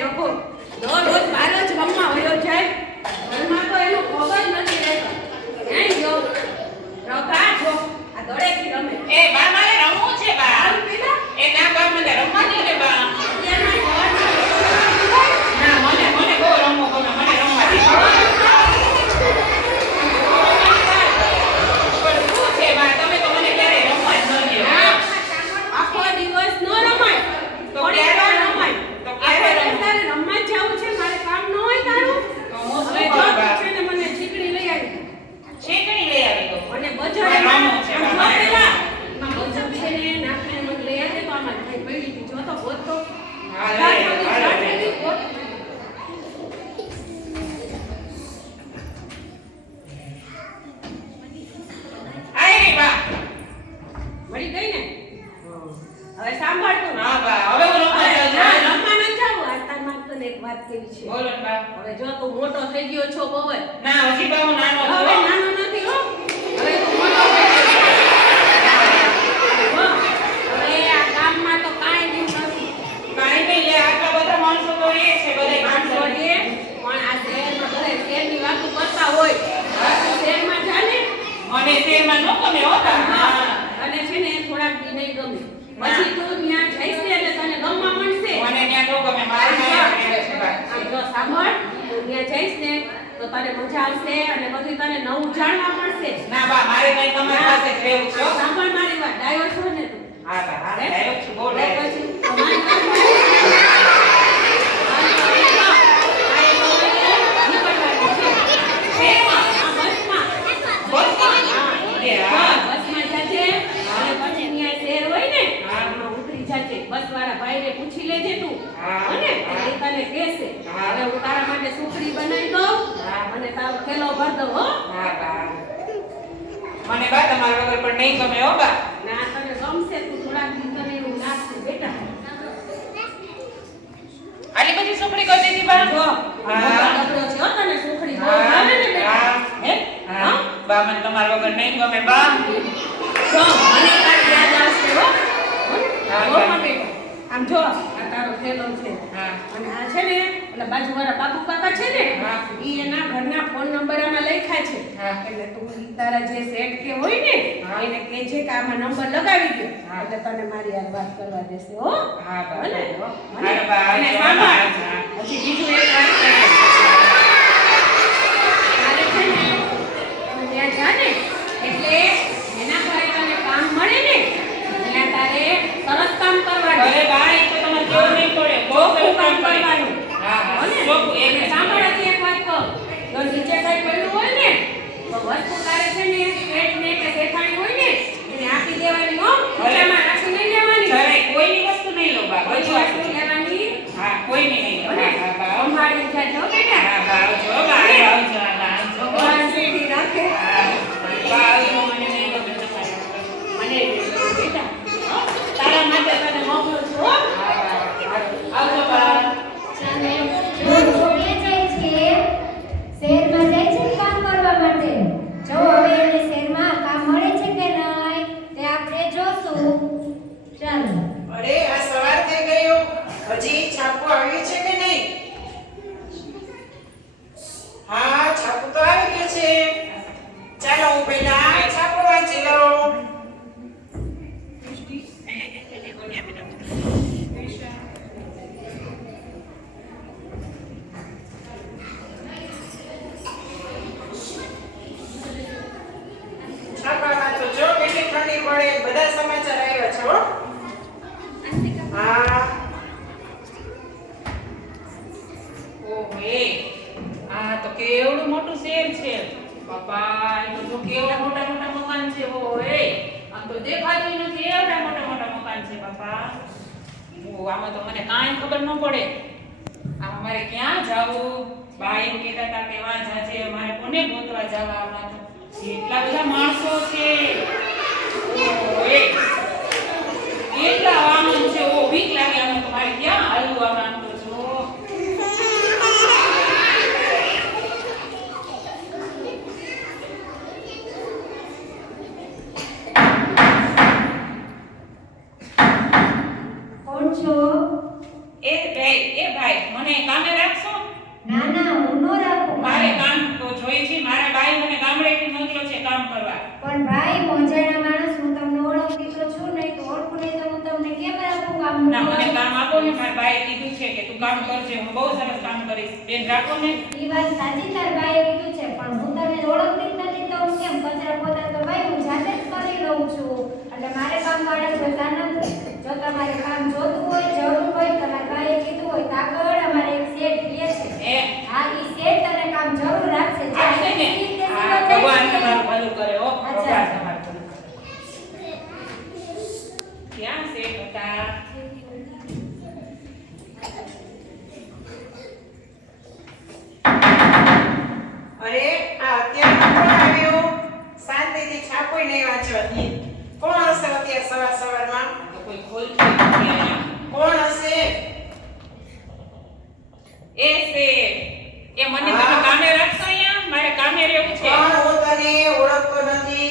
રઘુ રોજ બાર જ રમવા વયો જાય ઘરમાં તો એનો ખોબ જ નથી રહેતો નહીં જો રગા જો આ દોડેથી રમે એ બા મારે રમવું છે બા પેલા એ ના બા મને રમવા દે ને બા ના મને બહુ રમવું ગમે મને રમવા દે પણ શું છે બા તમે તો મને ક્યારે રમવા જ ન દો આખો દિવસ ન રમાય તો ક્યારે રમાય તો ક્યારે તારે રમવા જવું છે મારે કામ ન હોય તારું તો હું સુઈ જાઉં બા છે ને મને ચીકણી લઈ આવી શેકણી લઈ આવી તો અને બજાર રમવું છે બા મારે પેલા બજાર છે ને નાખીને મને લઈ આવે તો આમાં કઈ પડી હતી જો તો બોત તો હા લે આઈ બા મળી ગઈ ને હવે સાંભળ તું હા બા હવે હું રમવા જાઉં રમવા ન જાવ આ તાર તને એક વાત કેવી છે બોલો ને બા હવે જો તું મોટો થઈ ગયો છો બહુ જ ના હજી બા હું નાનો છું હવે નાનો નથી હો હવે તું મોટો થઈ ગયો હવે આ ગામમાં તો કાંઈ નહીં નથી કાઈ નહીં લે આટલા બધા માણસો તો એ છે બધા કામ પણ આ શહેરમાં બધા શહેરની વાતો કરતા હોય શહેરમાં જાને મને શેરમાં ન ગમે હોતા અને છે ને થોડાક દી નહીં ગમે પછી તું ત્યાં જઈશ ને એટલે તને ગમવા મળશે મને ત્યાં ન ગમે મારે ત્યાં રહે છે બા આમ જો સાંભળ તું ત્યાં જઈશ ને તો તને મજા આવશે અને બધું તને નવું જાણવા મળશે ના બા મારે કઈ તમારી પાસે જ રહેવું છે હો. સાંભળ મારી વાત ડાયો છો ને તું હા બા હા ડાયો છું બહુ એટલે ડાયો પછી તમારી વાત બસ વાળા ભાઈને પૂછી લેજે તું અને એ તને કહેશે હવે હું તારા માટે સુખડી બનાવી દઉં અને તારો થેલો ભર દઉં હો હા બા મને બા તમારા વગર પણ નહીં ગમે હો બા ના તને ગમશે તું થોડાક દી તને એવું લાગશે બેટા આલી બધી સુખડી કરી દીધી બા જો હા ડબરો છે હો તને સુખડી બહુ ભાવે ને બેટા હે હા બા મને તમારા વગર નહીં ગમે બા જો મને તારી યાદ આવશે હો હા, હો બેટા આમ જો આ તારો થેલો છે હા અને આ છે ને ઓલા બાજુવાળા બાપુ કાકા છે ને હા. ઈ એના ઘરના ફોન નંબર આમાં લખ્યા છે હા. એટલે તું ઈ તારા જે સેટ કે હોય ને હા. એને કહેજે કે આમાં નંબર લગાવી દે હા. એટલે તને મારી યાર વાત કરવા દેશે હો હા બા ભલે. હા બા અને જો સાંભળ, હા. હજી બીજું એક વાત કરે તારે છે ને તું ત્યાં જા ને એટલે એના ઘરે તને કામ મળે ને ત્યાં તારે સરસ કામ કરવાનું અરે બા એ તો તમારે કેવું નહીં પડે બહુ ચોખ્ખું કામ કામ કરવાનું કરવાનું હા હા હો ને? ચોખ્ખું અને એક સાંભળ હજી એક વાત કહું. જો નીચે કઈ પડ્યું હોય ને તો વસ્તુ તારે છે ને શેઠ ને કે શેઠાણી હોય ને એને આપી દેવાની હો ખીચામાં રાખી નહીં લેવાની સરે કોઈની વસ્તુ નહીં લો બા કોઈ બધી વસ્તુ વસ્તુ લેવાની હા કોઈની નહીં લો હો ને? હા બા સંભાળી જાજો બેટા હા બા આવજો બા આવજો બા આવજો ભગવાન સીધી રાખે હા બા આવજો મને નહીં ગમે તમારી મને બેટા હો? તારા માટે તને મોકલું છું હો હા બા આવજો બા શહેરમાં જાય છે કામ કરવા માટે જો હવે એને શહેરમાં કામ મળે છે કે નહીં તે આપણે જોશું ચાલો અરે આ સવાર થઈ ગયો હજી છાપું આવ્યું છે કે નહીં હા છાપું તો આવી ગયું છે ચાલો હું પહેલા છાપું વાંચી લઉં છાપામાં તો જો કેટલી ઠંડી પડે બધા સમાચાર આવ્યા છે હો હા ઓહે આ તો કેવડું મોટું શહેર છે બાપા એ તો કેવડા મોટા મોટા મકાન છે ઓહે આમ તો દેખાતું નથી એવડા મોટા મોટા મકાન છે બાપા આમાં તો મને કાંઈ ખબર ન પડે આમાં મારે ક્યાં જાવું બા એમ કહેતા હતા કે વાં જાજે મારે કોને ગોતવા જવા આમાં તો એટલા બધા માણસો છે ઓહે કેટલા વાહન છે ઓ બીક લાગે આમાં તો મારે ક્યાં હાલવું આમાં આમ તો જો કોણ છો એ ભાઈ મને કામે રાખશો? ના ના હું નો રાખું મારે કામ તો જોઈ છે. મારા ભાઈ મને ગામડેથી મોકલ્યો છે કામ કરવા. પણ ભાઈ મોજાના માણસ હું તમને ઓળખતી તો છું નહીં તો ઓળખું નહીં તો હું તમને કેમ રાખું કામ ના મને કામ આપો ને. મારા ભાઈએ કીધું છે કે તું કામ કરજે, હું બહુ સરસ કામ કરીશ. બેન રાખો ને. ઈ વાત સાચી તાર ભાઈએ કીધું છે પણ હું તને ઓળખતી જ નથી તો હું કેમ કચરા પોતા તો ભાઈ હું જાતે જ કરી લઉં છું એટલે મારે કામ વાળા જોતા નથી. જો તમારે કામ જોતું હોય જરૂર હોય તમારા ભાઈએ કીધું હોય તો આગળ અમારે એક સેટ લે છે. હા ઈ સેટ તને કામ જરૂર રાખશે. આપશે ને? હા, ભગવાન તમારું ભલું કરે હો. ભગવાન તમારું ભલું કરે. ક્યાં શેઠ હતા? અરે આ અત્યારે કોણ આવ્યું? શાંતિથી છાપોય નહીં વાંચવાતી. કોણ હશે અત્યારે સવારમાં? તો કોઈ ખોલતું નથી અહીંયા. કોણ હશે? એ શેઠ, એ મને તમે કામે રાખશો અહીંયા? મારે કામે રહેવું છે. પણ હું તને ઓળખતો નથી.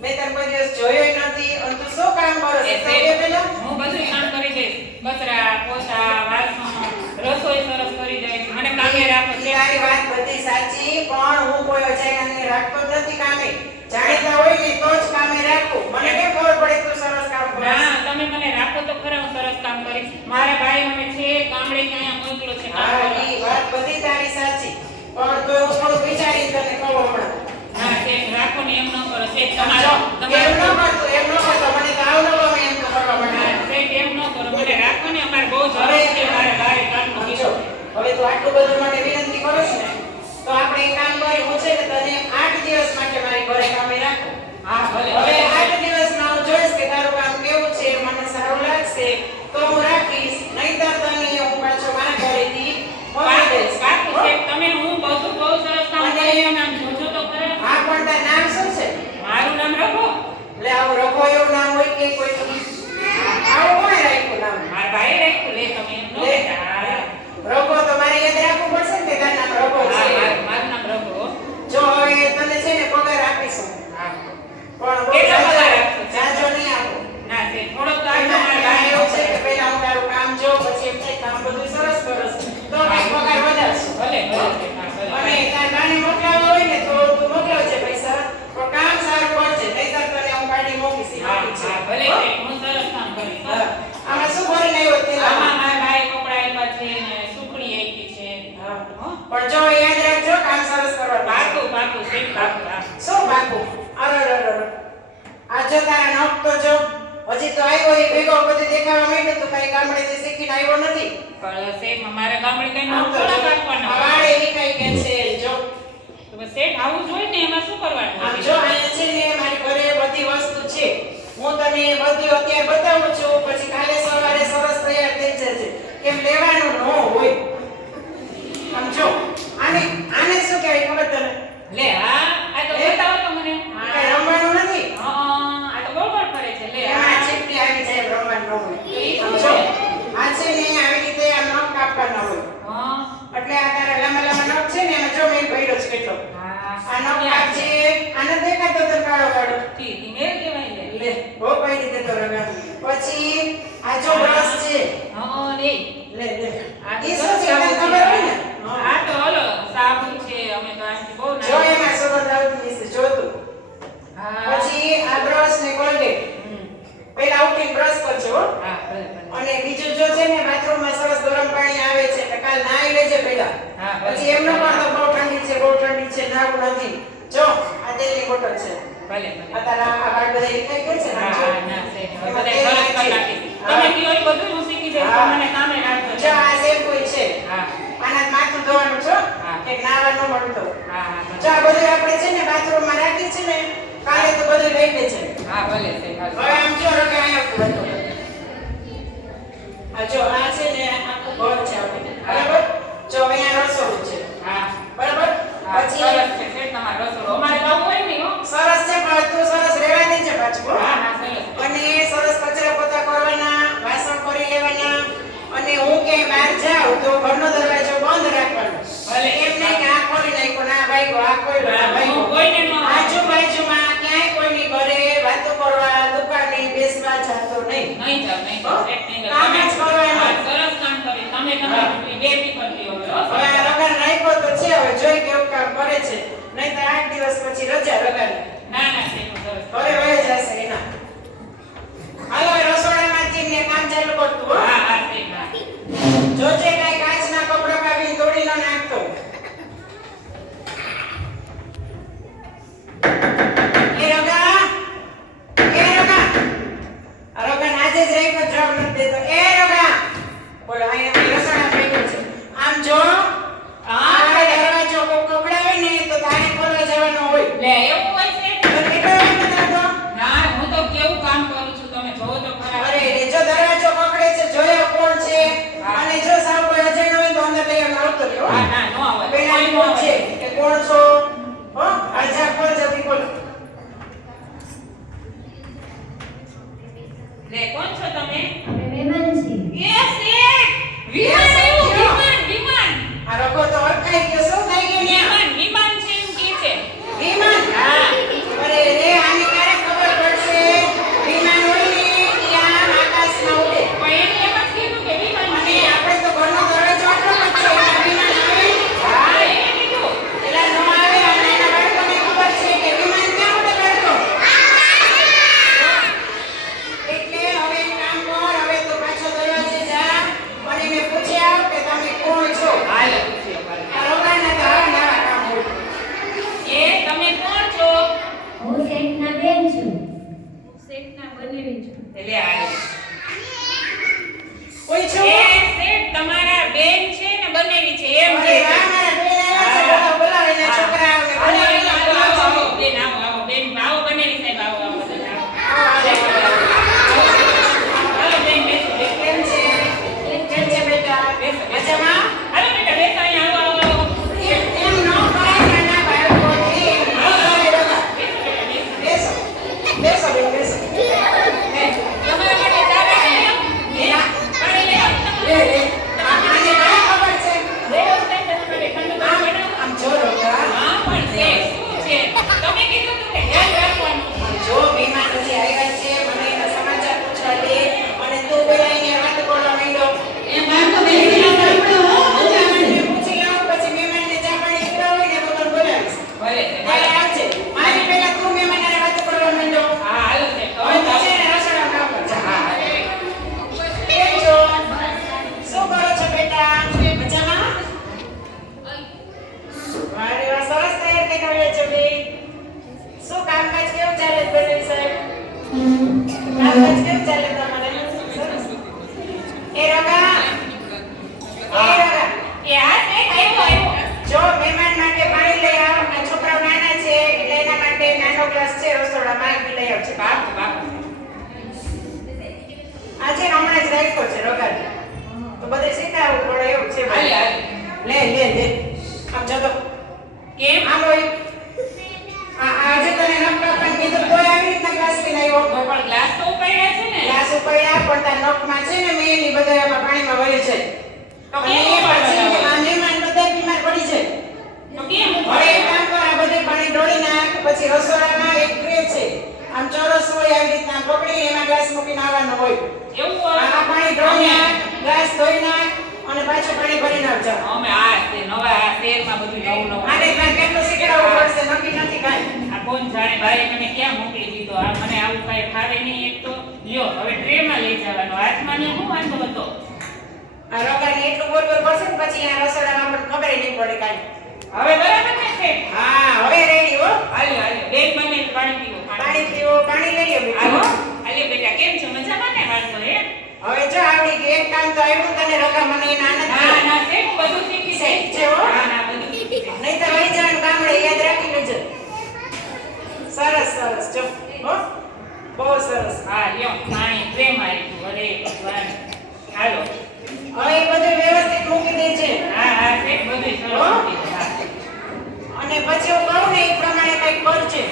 મેં તને કોઈ દિવસ જોયો નથી અને તું શું કામ કરો એ છો? શેઠ, પેલા હું બધું કામ કરી દઈશ. કચરા, પોતા, વાસણ, રસોઈ સરસ કરી દઈશ. મને કામે રાખો છે. તારી વાત બધી સાચી પણ હું કોઈ અજાણ્યાને રાખતો જ નથી કામે. જાણીતા હોય ને તો જ કામે રાખું. મને કેમ ખબર પડે તું સરસ કામ કરે છે? ના, તમે મને રાખો તો ખરા, હું સરસ કામ કરીશ. મારા ભાઈ મને છે ગામડે અહીંયા મોકલ્યો છે કામ હા કરવા. ઈ વાત બધી તારી સાચી પણ તો હું થોડું વિચારીને તને કહું હમણાં. ના શેઠ, રાખો ને એમ ન કરો શેઠ. જો, તમારે એમ ન કરતો મને તો આવ ન ગમે એમ તો કરવા માંડે. શેઠ એમ ન કરો, મને રાખો ને. અમારે બહુ જરૂર છે. મારા ભાઈ કામનું જો, કીધું. હવે તું આટલું બધું મને વિનંતી કરો છો ને તો આપણે એક કામ કરી હું છે ને તને 8 દિવસ માટે મારી ઘરે કામે રાખો. હા ભલે. હવે 8 દિવસમાં હું જોઈશ કે તારું કામ કેવું છે મને સારું લાગશે તો હું રાખીશ નહીંતર તને હું પાછો મારા ઘરેથી મોકલી દઈશ. પાકું શેઠ, તમે હું બધું બહુ સરસ કામ કરીશ. તમે આમ જોજો તો ખરા. હા પણ તારું નામ શું છે? મારું નામ રઘુ. એટલે આવું રઘો એવું નામ હોય કે કોઈ આવું કોણે રાખ્યું નામ? મારા ભાઈએ રાખ્યું. લે તમે એમ ન લે. કહેતા. રઘો તો મારે યાદ રાખવું પડશે ને કે તારું નામ રઘો હા, છે. મારું નામ રઘુ હો. જો હવે તને છે ને પગાર આપીશું હા. પણ બહુ કેટલો પગાર જાજો- આપશો? જાજો નહીં આપો. ના શેઠ, થોડોક તો આપજો. એમાં મારા ભાઈ એવું છે કે પહેલા હું તારું કામ જોઉં પછી એમ થાય કામ બધું સરસ કરસ તો કંઈક પગાર વધારશું. ભલે ભલે શેઠ, હા, ભલે. અને તાર બાને મોકલાવવા હોય ને તો તું મોકલાવજે પૈસા પણ કામ સારું કરજે નહીંતર તને હું કાઢી મોકલીશ. ઈ હા, નક્કી છે. હા, ભલે હો? શેઠ, હું સરસ કામ કરીશ. હા. આમાં શું ભરીને આવ્યો તેલ? આમાં મારા ભાઈ કપડાં આપ્યા છે ને સુખડી આપી છે. હા. હો? પણ જો યાદ રાખજો કામ સરસ કરવાનું. પાકું પાકું શેઠ, પાકું. હા. શું બાકુ? અરર. આ જો તારા નખ તો જો હજી તો આવ્યો એ ભેગો બધું દેખાવા માંડ્યો તો કઈ ગામડેથી શીખીને આવ્યો નથી. પણ શેઠ, મારા ગામડે કઈ આમ નોટ તો થોડા જો, કાઢવાના આ હોય. વાળે વિખાઈ ગયા છે જો. તો બસ શેઠ આવું જોઈએ ને, એમાં શું કરવાનું આમ હોય? જો અહીંયા છે ને મારી ઘરે બધી વસ્તુ છે. હું તને બધું અત્યારે બતાવું છું પછી કાલે સવારે સરસ તૈયાર થઈ જશે. કેમ લેવાનું ન હોય. આમ જો આને શું કહેવાય ખબર તને? લે હા, આ તો એ? બતાવો તો મને. કઈ હા. રમવાનું નથી. હા, આ તો ગોળ ગોળ ફરે છે. લે એમાં હા. ચીપટી આવી જાય રમવાનું ન હોય. તો ઈ આમ શું જો છે? આ છે ને આવી રીતે આમ નખ કાપવાના હોય. હા. એટલે આ તારા લાંબા લાંબા નખ છે ને એમાં જો મેં ભર્યો છે કેટલો. હા. આ નખ કાપજે. આને દેખાતો તો કાળો કાળો. ઠીક, ઈ મેલ કહેવાય લે. લે બહુ કઈ રીતે તો રગા. પછી આ જો બ્રશ છે. હા, લે. લે આ તો ઈ શું છે તને ખબર હોય ને? આ તો ઓલો સાબુ છે. અમે તો આથી બહુ જો ના. એમાં સુગંધ આવતી હશે જો તું. હા. પછી આ બ્રશ ને કોલગેટ. હમ. પહેલા ઉઠીને બ્રશ કરજો હો. હા, ભલે ભલે. અને બીજું જો છે ને બાથરૂમમાં સરસ ગરમ પાણી આવે છે એટલે કાલ નાઈ લેજે પહેલા. હા, ભલે. પછી એમ ન કરતો બહુ ઠંડી છે નાવું નથી. જો આ તેલની બોટલ છે. ભલે ભલે. આ તારા આ વાળ બધા દેખાઈ ગયા છે ને આમ જો. હા, ના શેઠ, હવે એમાં બધાય તેલ સરસ કરી નાખી. નાખીશ. હા. તમે કયો એ બધું હું શીખી જઈશ. હા. પણ મને કામે રાખજો. જો આ શેમ્પૂ છે. હા. આના માથું ધોવાનું છો હા. કે નાવાનું મળતો. હા, હા, ભલે. જો આ બધું આપણે છે ને બાથરૂમમાં રાખી છે ને કાલે તો બધું લઈ લે છે. હા, ભલે શેઠ, હવે ભલે. આમ જો રકે અહીંયા પડતો. આ જો આ છે ને આખું ઘર છે આપણે. બરાબર? જો અહીંયા રસોડું છે. હા. બરાબર? હા, પછી સરસ છે શેઠ, તમારો રસોડો. અમારે તો આવું હોય ને, હો. સરસ છે પણ તું સરસ રહેવા દેજે પાછું હો. હા, હા, સરસ. અને સરસ કચરા પોતા કરવાના વાસણ કરી લેવાના અને હું ક્યાંય બહાર જાઉં તો ઘરનો દરવાજો બંધ રાખવાનો. ભલે. એમ નહીં કે આ ખોલી નાખ્યો ના ભાઈ આ ખોલ્યો ના હા, ભાઈ હું કોઈને ન આજુબાજુમાં ક્યાંય કોઈની ઘરે વાતો કરવા દુકાને બેસવા જાતો નહીં. નહીં જાવ, નહીં જાવ. શેઠ, નહીં જાવ. કામ જ કરવાનું. હા, સરસ કામ કરી. તમારી બે નીકળતી હવે હો. હવે આ રગા નાખ્યો તો છે, હવે જોઈ કેવું કામ કરે છે. નહીંતર 8 દિવસ પછી રજા રગાની. ના ના શેઠ સરસ. હવે વહી જશે એના. હાલો હવે રસોડામાંથી ને કામ ચાલુ કરતું હો. હા હા શેઠ હા. જોજે કાંઈ કાચના કપડાં કાઢીને તોડી ન નાખતો. એ રગા! એ રગા! આ રગાને આજે જ રાખ્યો, જવાબ નથી દેતો. એ રગા! બોલો, અહીંયા મેં રસોડા બેઠો છે. આમ જો, આ દરવાજો કોક કપડાવે ને તો તારે ખોલવા જવાનો હોય. લે એવું હોય શેઠ? તો કેટલો વાર નથી થતો? ના હું તો કેવું કામ કરું છું તમે જોવો તો ખરા. અરે રે, જો દરવાજો પકડે છે, જોયો કોણ છે? અને જો સાવ કોઈ અજાણ્યો હોય તો અંદર લઈ આવતો રહ્યો. હા ના નો આવે. પેલા કોઈ એમ નો છે આવે. કે કોણ છો? હો? આજા કોણ જતી બોલો. લે કોણ છો તમે? અમે મહેમાન છીએ. એ શેઠ! વિમાન આવ્યું, વિમાન વિમાન. આ રગો તો ઓળખાઈ ગયો. શું થઈ ગયું ને? વિમાન વિમાન છે એમ કે છે. વિમાન? હા. અરે રે, આને ક્યારે ખબર પડશે? વિમાન હોય ને એ આમ આકાશમાં ઉડે. પણ એને એમ જ કીધું કે વિમાન અને છે. આપણે તો ઘરનો દરવાજો આટલો જ છે. એમાં વિમાન આવે? હા એને કીધું. પેલા નો આવે અને એના બાળકોને ખબર છે કે વિમાન ક્યાં ઉડે બાળકો? એટલે હવે એક કામ કર, હવે તો પાછો દરવાજે જા અને એને પૂછી આવ કે તમે કોણ છો? હાલે પૂછ્યો હાલે. આ રોગાના તો આવા ને આવા કામ હોય. એ તમે કોણ છો? હું શેઠના બેન છું. શેઠના બનેવી છું. એટલે હાલે. કોઈ છો? એ શેઠ તમારા બેન છે ને બનેવી છે એમ અરે કે વાહ, છે. મારા બેન આવ્યા છે. બોલાવો, બોલાવો એના છોકરાઓને. આવો, બોલાવો, આવો, બોલાવો. આવો, બેન આવો, આવો, બેન આવો બનેવી સાહેબ આવો, આવો બધા આવો. હાલો બેન બેસો, બેસો. કેમ છે? કેમ છે બેટા? બેસો, બેસો. મજામાં? હાલો બેટા બેસો અહીંયા આવો, આવો, આવો. એમ ન કરાય નાના બાળકોને. એમ ન કરાય બાબા. બેસો બેટા બેસો. બેસો. બેસો બેન, બેસો. તમારા માટે ચા રાખી લો. એના- પાણી લઈ આવો લે, તમારા લે. આને કાંઈ ખબર છે? વ્યવસ્થા છે તમારે ઠંડુ પાણી આમ બનાવો. આમ જો રોગા. હા પણ છે શું છે તમે કીધું તું કે ધ્યાન રાખવાનું. આમ જો મહેમાન હજી આવ્યા છે, મને એના સમાચાર પૂછવા દે અને તું પેલા એને વાત કરવા માંડ્યો. એ માર તો બેસીને સાંભળો હો. મહેમાનને પૂછી લઉં, પછી મહેમાનને ચા પાણી પીવા હોય ને તો તને બોલાવીશ. ભલે છે ત્યારે આવજે. મારી પહેલા તું મહેમાન હારે વાત કરવા માંડ્યો. હા હાલો છે હવે તું છે ને રસોડામાં કામ કરજે. હા કેમ છો? શું કરો છો બેટા? મજામાં? વારે વાહ, સરસ તૈયાર થઈને આવ્યા છો બે. શું કામકાજ કેવું ચાલે છે બનેવી સાહેબ? કામકાજ કેવું ચાલે તમારે? સરસ. એ રગા! એ રગા! એ આ છે આવ્યો આવ્યો. જો મહેમાન માટે પાણી લઈ આવ. આ છોકરાઓ નાના છે એટલે એના માટે નાનો ગ્લાસ છે રસોડામાં, એ લઈ આવજે. બાપુ બાપુ આજે હમણાં જ રાખ્યો છે રગા. તો બધે શીખાવવું પડે એવું છે હાલે હાલે. લે લે લે. આમ જતો. કેમ આમ હોય. આજે તને નખકાપણ કીધું તોય આવી રીતના ગ્લાસ પીને આવ્યો. તો પણ ગ્લાસ તો ઉપાડ્યા છે ને. ગ્લાસ ઉપાડ્યા પણ તાર નખમાં છે ને મેં એની બધા એમાં પાણીમાં વહી છે. તો અને કેમ એ પછી ઉપાડવા? આ મહેમાન બધા બીમાર પડી છે. તો કેમ હવે એક ઉપાડ્યા? કામ કર, આ બધે પાણી ઢોળી નાખ. પછી રસોડામાં એક ટ્રે છે. આમ ચોરસ હોય આવી રીતના પકડીને એમાં ગ્લાસ મૂકીને આવવાનું હોય. એવું હોય? આ પાણી ઢોળી નાખ, ગ્લાસ ધોઈ નાખ અને પાછું પાણી ભરી નાખજો. અમે આ છે નવા આ શહેરમાં બધું નવું નવું. આને કાંઈ કેટલું શીખડાવવું પડશે નક્કી નથી કાંઈ. આ કોણ જાણે ભાઈ મને ક્યાં મોકલી દીધો. આ મને આવું કાંઈ ફાવે નહીં. એક તો લ્યો હવે ટ્રેમાં લઈ જવાનો. હાથમાં ને શું વાંધો હતો? આ રોગાને એટલું બોલ બોલ કરશે ને પછી આ રસોડામાં પણ ખબર નહીં પડે કાંઈ. હવે બરાબર ને છે? હા, હવે રેડી હો. હાલ્યો હાલ્યો બેન મને પાણી પીવો પાણી પીવો, પાણી લઈ લો બેટા. હાલો હાલ્યો બેટા કેમ છો મજામાં ને હાલતો હે? હવે જો આવડી ગયું. એક કામ તો આવ્યું તને રગા, મને એના આનંદ ના થયો. ના છે બધું શીખી શીખી છે હો? હા ના બધું શીખી છે. નહીંતર વહી જવાનું ગામડે, યાદ રાખી લેજો. સરસ સરસ જો હો, બહુ સરસ. હા લ્યો પાણી પ્રેમ આવી ગયું. અરે ભગવાન હાલો. હવે એ બધું વ્યવસ્થિત મૂકી દેજે. હા હા છે બધું સરસ હો? મૂકી દો, હા. અને પછી હું કહું ને એ પ્રમાણે કંઈક કરજે.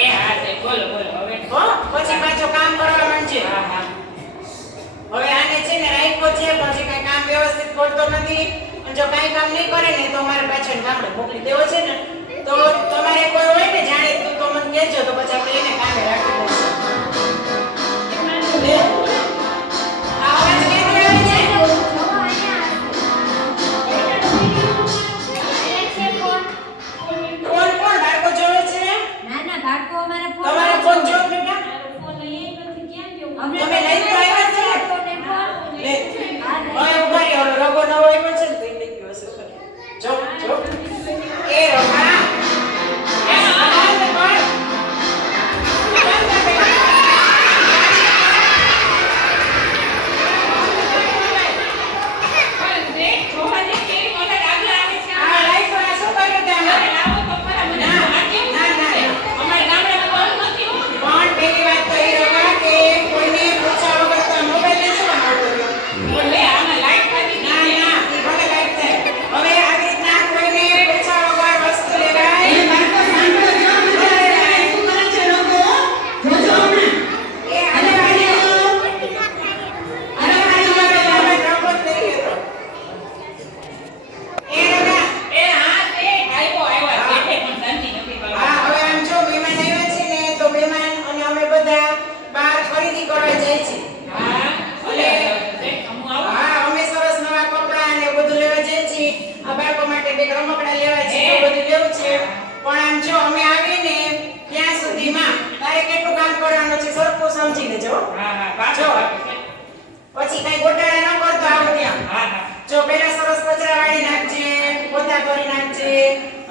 એ હા છે બોલો બોલો હવે હો, પછી પાછું કામ કરવા માંડજે. હા હા હવે આને છે ને રાખ્યો છે, પછી કઈ કામ વ્યવસ્થિત કરતો નથી. અને જો કઈ કામ નહીં કરે ને તો મારે પાછળ ગામડે મોકલી દેવો છે ને. તો તમારે કોઈ હોય ને જાણીતું તો મને કહેજો, તો પછી આપણે એને કામે રાખી દઈશું. લે. આ અવાજ કેમ આવે છે? જો અહીંયા કરવાનો છે સરખું સમજી લેજો હો. હા હા પાછો જો. પાછો છે. પછી કઈ ગોટાળા ન કરતો આવો ત્યાં હા હા જો પેલા સરસ કચરા વાળી નાખજે પોતા કરી નાખજે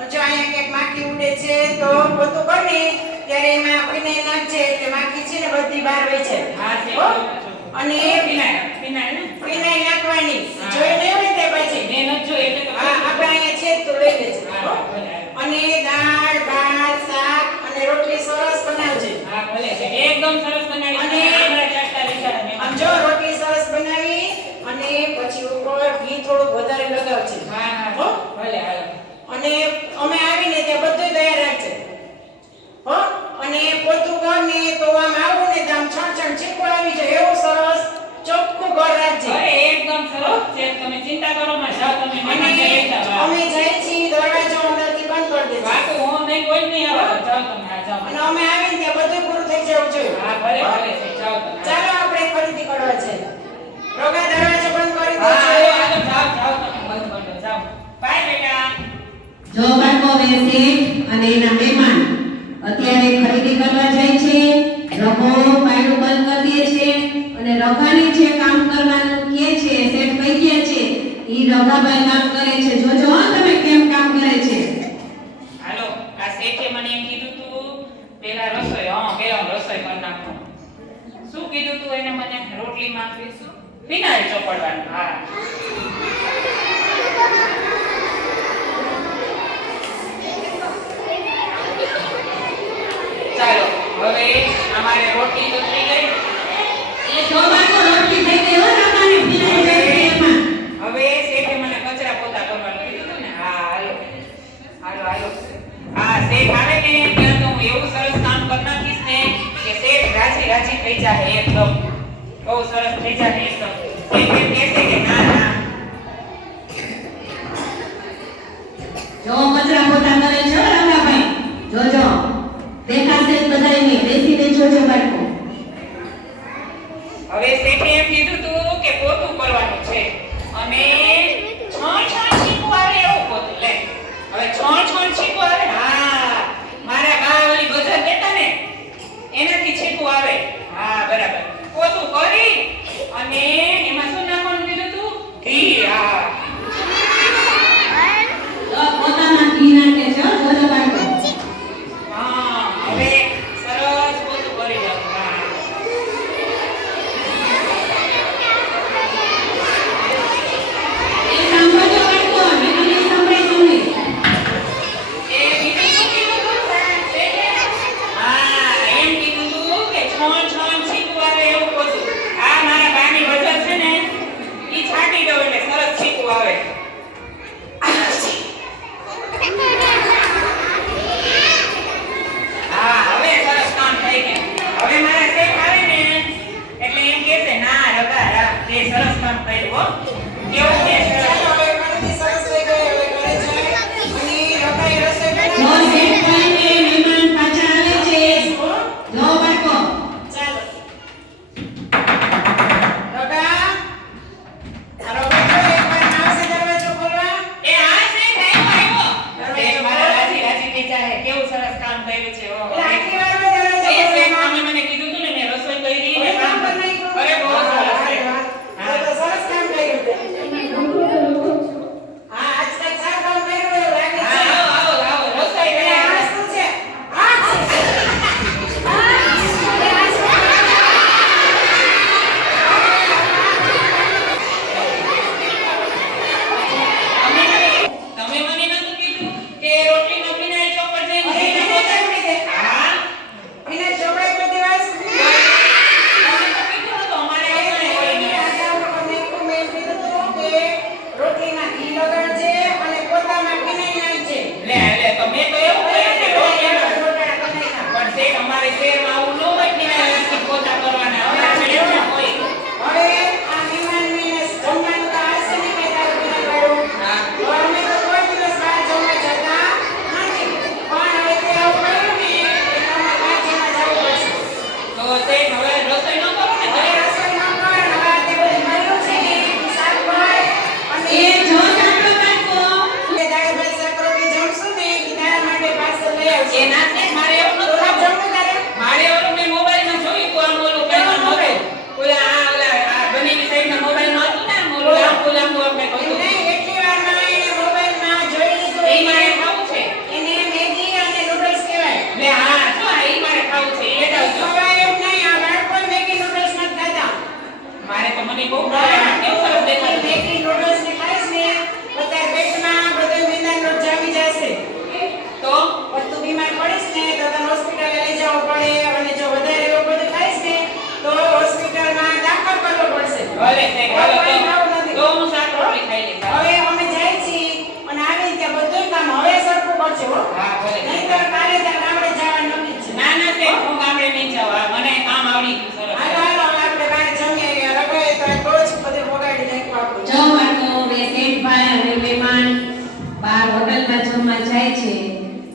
જો અહીંયા ક્યાંક માખી ઉડે છે તો પોતું કરી ત્યારે એમાં ફિનાઇલ નાખજે એટલે માખી છે ને બધી બહાર વહી જાય હા છે હો? અને ફિનાઇલ ફિનાઇલ ને ફિનાઇલ નાખવાની હા. જોઈ નહીં હોય તે પછી મેં નથી જોઈ એટલે તો હા આપણે અહીંયા છે જ તો લઈ લેજે હા, હો? ભલે. અને દાળ ભાત શાક અને રોટલી સરસ બનાવજે હા ભલે છે એકદમ સરસ બનાવી અને આપણા ચાટતા વિચારા મેં આમ જો રોટલી સરસ બનાવી અને પછી ઉપર ઘી થોડું વધારે લગાવજે હા હા હો? ભલે હાલો અને અમે આવીને ત્યાં બધું તૈયાર રાખજે હો અને પોતું કરને તો આમ આવું ને તો આમ છણ છીકો આવી જાય એવું સરસ ચોખ્ખું ઘર રાખજે અરે એકદમ સરસ છે તમે ચિંતા કરો માં જાઓ તમે અને મહેમાન લઈ જાઓ અમે જઈએ છીએ દરવાજો અંદરથી બંધ કરી દેજો વાતો હું નહીં કોઈ નહીં આવે જાઓ તમે આ જાઓ અને અમે આવીને ત્યાં બધું પૂરું થઈ જવું જોઈએ હા ભલે ભલે છે જાઓ તમે ચાલો આપણે ખરીદી કરવા છે રોગા દરવાજો બંધ કરી હા દેજો હાલો જાઓ જાઓ તમે બંધ કરો જાઓ બાય બેટા જો બાળકો હવે શેઠ અને એના મહેમાન અત્યારે ખરીદી કરવા જાય છે રઘો પાયડું બંધ કરી દે છે અને રઘાની જે કામ કરવાનું કહે છે શેઠ કહી ગયા છે ઈ રઘાભાઈ કામ કરે છે જોજો હો તમે કેમ કામ કરે છે હાલો આ શેઠે મને એમ કીધું તું પેલા રસોઈ હા પેલા રસોઈ કરી નાખો શું કીધું તું એને મને રોટલીમાં ફિનાઇલ ચોપડવાનું હા ચાલો હવે અમારે રોટલી તો થઈ ગઈ એ જો બાળકો રોટલી થઈ ગઈ હો રઘાને ફિનાઇલ જોઈ એમાં હવે શેઠે મને કચરા પોતા કરવાનું કીધું હતું ને હા હાલો હાલો હાલો હા શેઠ આવે ને ત્યાં તો હું એવું સરસ કામ કરી નાખીશ ને કે શેઠ રાજી રાજી થઈ જાય એકદમ બહુ સરસ થઈ જાય એકદમ શેઠ એમ કહેશે કે ના ના જો કચરા પોતા કરે છે હો રઘાભાઈ જોજો દેખાશે જ બધાયને બેસીને જોજો બાળકો હવે શેઠે એમ કીધું તું કે પોતું કરવાનું છે અને છણ છીકું આવે એવું પોતું લે હવે છણ છીકું આવે હા મારા બા ઓલી બજાર દેતા ને એનાથી છીકું આવે હા બરાબર પોતું કરી અને એમાં શું નાખવાનું કીધું તું ઘી હા જો પોતાના ઘી નાખે છે હો જોજો બાળકો હા હવે સરસ પોતું કરી દઉં હા એ સાંભળજો બાળકો મેં તમને સંભળાય તમને એ બીજું શું કીધું તું શેઠે? હા એમ કીધું તું કે છણ છીકું આવે એવું પોતું આ મારા બાની બજાર છે ને ઈ છાંટી દઉં એટલે સરસ છીકું આવે હા હવે સરસ કામ થઈ ગયું હવે મારા શેઠ આવે ને એટલે એમ કહેશે ના રગા રા તે સરસ કામ કર્યું હો કેવું છે સરસ ચાલો હવે ખરીદી સરસ થઈ ગઈ હવે ઘરે જાય અને રકાઈ રસોઈ જો બનાવશે શેઠ કહીને મહેમાન પાછા આવે છે હો? જો બાળકો ચાલો રગા આ રગા જો એકવાર આવશે દરવાજો ખોલવા એ આ શેઠ આવ્યો દરવાજો શેઠ મારા રાજી રાજી થઈ જાય કેવું સરસ કામ કર્યું છે ઓહો એટલે આટલી વારમાં દરવાજો એ શેઠ ખોલવામાં તમે મને કીધું તું ને મેં રસોઈ કરી ને હવે કામ કામ કરી નાખ્યું? અરે બહુ સરસ છે વાહ, વાહ. તો સરસ કામ કર્યું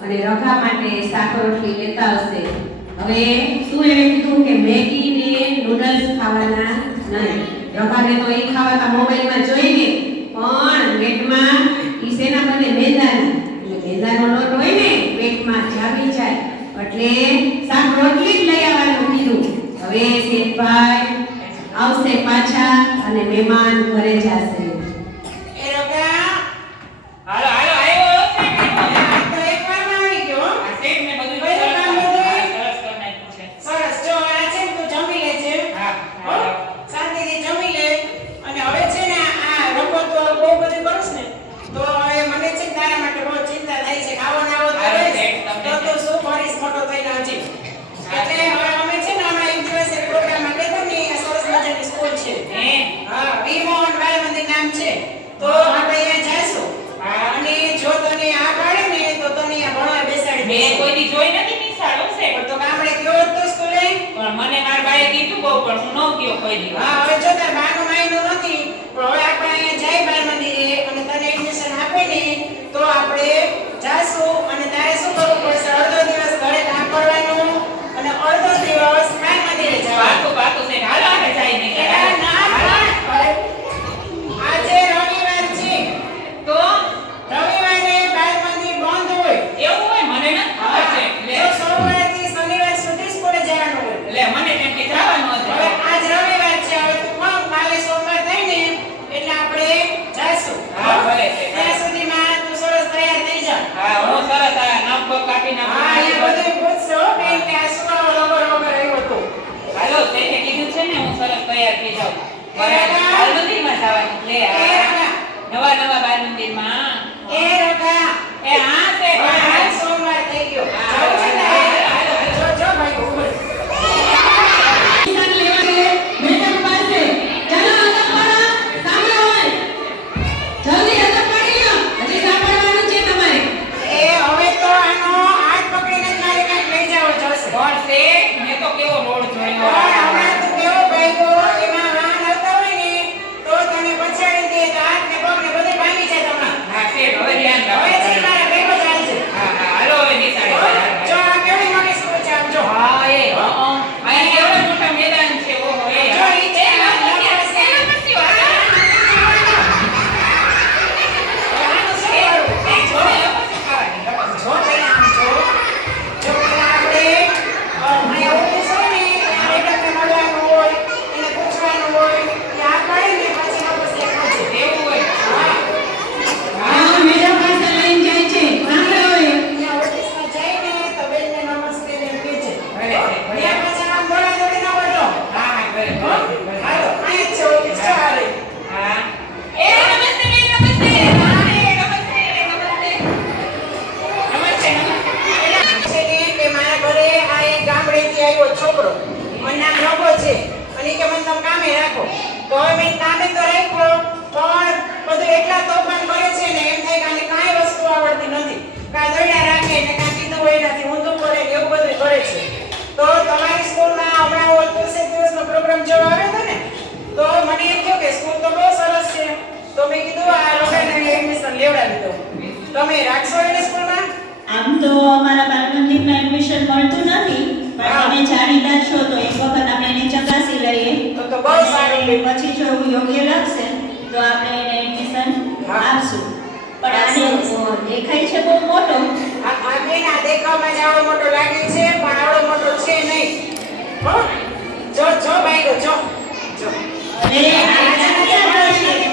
અને રઘા માટે શાક રોટલી લેતા આવશે. હવે શું એને કીધું કે મેગી ને નૂડલ્સ ખાવાના નહીં. રઘાને તો એ ખાવાતા મોબાઈલમાં જોઈને પણ પેટમાં ઈ શેના બને મેદાના. એટલે મેદાનો લોટ હોય ને પેટમાં જામી જાય એટલે શાક રોટલી જ લઈ આવવાનું કીધું. હવે શેઠભાઈ આવશે પાછા અને મહેમાન ઘરે જશે. એ રઘા, હાલો હાલો આવ્યો શેઠ, આવ્યો. આ તો એકવારમાં આવી ગયો, હો. આ શેઠને બધું કયું સરસ કામ કામ- હતું? હા, સરસ કરી નાખ્યું છે. સરસ. જો આ છે ને તું જમી લે છે. હા, હો? હા. શાંતિથી જમી લે. અને હવે છે ને આ રમતો તો બહુ બધી કરસ ને તો હવે મને છે ને તારા માટે બહુ ચિંતા થાય છે. આવો ને આવો અરે કરે શેઠ, તમને તો તું શું કરીશ મોટો થઈને હજી. એટલે હવે અમે છે ને હમણાં એક દિવસ એક પ્રોગ્રામમાં ગયા હતા ને, એ સરસ મજાની સ્કૂલ છે. હે? હા, વી મોહન બાલ મંદિર નામ છે. તો આપણે અહીંયા જાશું. હા. અને જો તને આ પાડે ને તો તને અહીંયા ભણવા બેસાડી મેં દઈશું. કોઈ દી જોઈ નથી નિશાળ હો શેઠ. પણ તો ગામડે ગયો હતો સ્કૂલે? પણ મને મારા બાએ કીધું બહુ પણ હું ન ગયો કોઈ દી. હા, હવે જો તાર બાનું માયનું નથી પણ હવે આપણે અહીંયા જય બાલ મંદિરે અને તને એડમિશન આપે ને તો આપણે જાશું. અને તારે શું કરવું પડશે? અડધો દિવસ ઘરે કામ કરવાનું અને અડધો દિવસ બાલ મંદિરે જવાનું. પાકું પાકું શેઠ. હાલો આપણે જઈને એલા ના પણ આજે રવિવાર છે તો રવિવારે બાલ મંદિર બંધ હોય. એવું હોય મને નથી ખબર છે. જો સોમવારથી શનિવાર સુધી સ્કૂલે જવાનું હોય. લે મને કેમ કે જવાનું હવે હતું. આજ રવિવાર છે, હવે તું કોણ કાલે સોમવાર થાય ને એટલે આપણે જાશું. હા, ભલે છે. ત્યાં સુધીમાં તું સરસ તૈયાર થઈ જા. હા હું સરસ આ નખ કાપી હા, એ નાખું. બધું પૂછશો બેન કે આ શું આવો રબર રબર આવ્યો હતો. હાલો શેઠે કીધું છે ને હું સરસ તૈયાર થઈ જાઉં. મારે રગા. બાલ મંદિરમાં જવાનું. લે એ આ રગા, નવા નવા બાલ મંદિરમાં. એ રગા. એ હા શેઠ, હવે હા. આજ સોમવાર થઈ ગયો. હા, જાઉં છે ને? હાલો, હાલો, હાલો. જો જો ભાઈ ઉભો. એડમિશન લેવા છે મેડમ પાસે. ચાલો આગળ પડો. સાંભળો હોય. જલ્દી આગળ પડી લો. હજી સાંભળવાનું છે તમારે. એ હવે તો આનો હાથ પકડીને જ મારે કાંઈક લઈ જાવો જોશે. પણ શેઠ મેં તો કેવો રોડ જોયો. પણ હમણાં તું કેવો ભાગ્યો, એમાં વાહન આવતા હોય ને તો તને પછાડી દે તો હાથ ને પગ ને બધું ભાંગી જાય તમારે. હા શેઠ હવે ધ્યાન હવે છે રાખો. મારા ભેગો જ હાલજે. હા હા હાલો હવે નિશાળે હો? જઈએ. જો આ કેવડી મોટી સ્કૂલ છે આમ જો. હા એ અહીંયા કેવડા મોટા મેદાન છે. ઓહો એ જો ઈ છે આ આનું નંબર છે. શું કરું? આનું શું કરું? એ જોડે લોકો શીખવાડી. જો પેલા આમ જો. જો પેલા આપણે અહીંયા ઓફિસ હોય ને ત્યાં મેડમને મળવાનું હોય, એને પૂછવાનું હોય, ત્યાં પાડી ને પછી વાપસ દેખાડજે. એવું હોય. હા. હા મેડમ પાસે લઈને જાય છે. સાંભળો હોય. ત્યાં ઓફિસમાં જઈને તો બેનને નમસ્તે ને એમ કહેજે. ભલે છે, ભલે. ત્યાં પાછા આમ દોડાદોડી ન કરતો. હા હા ભલે, હો? ભલે. હાલો, અહીંયા જ છે ઓફિસ, જો આ રહી. હા. એ નમસ્તે બેન, નમસ્તે. હા, એ નમસ્તે, નમસ્તે. નમસ્તે, નમસ્તે. છે ને કે મારા ઘરે આ એક ગામડેથી આવ્યો છોકરો. મને નામ રઘો છે. અને ઈ કે મને તમે કામે રાખો. તો હવે મેં કામે તો રાખ્યો, પણ બધું એટલા તોફાન કરે છે ને એમ થાય કે આને કાંઈ વસ્તુ આવડતી નથી. કાં દોડ્યા રાખે ને કાં કીધું હોય એનાથી ઊંધું કરે ને એવું બધું કરે છે. તો તમારી સ્કૂલમાં હમણાં ઓલ તુલસી દિવસનો પ્રોગ્રામ જેવો આવ્યો હતો ને તો મને એમ થયું કે સ્કૂલ તો બહુ સરસ છે. તો મેં કીધું આ લોકોને એડમિશન લેવડાવી દો. તમે રાખશો એને સ્કૂલમાં? આમ તો અમારા બાલ મંદિરમાં એડમિશન મળતું નથી પણ તમે જાણીતા છો તો એક વખત આપણે એને ચકાસી લઈએ તો બહુ સારું. અને પછી જો એવું યોગ્ય લાગશે તો આપણે એને એડમિશન આપશું પણ આને દેખાય છે બહુ મોટો આ બેન આ દેખાવમાં જ આવડો મોટો લાગે છે પણ આવડો મોટો છે નહીં. હો? જો જો ભાઈ જો જો. અરે આ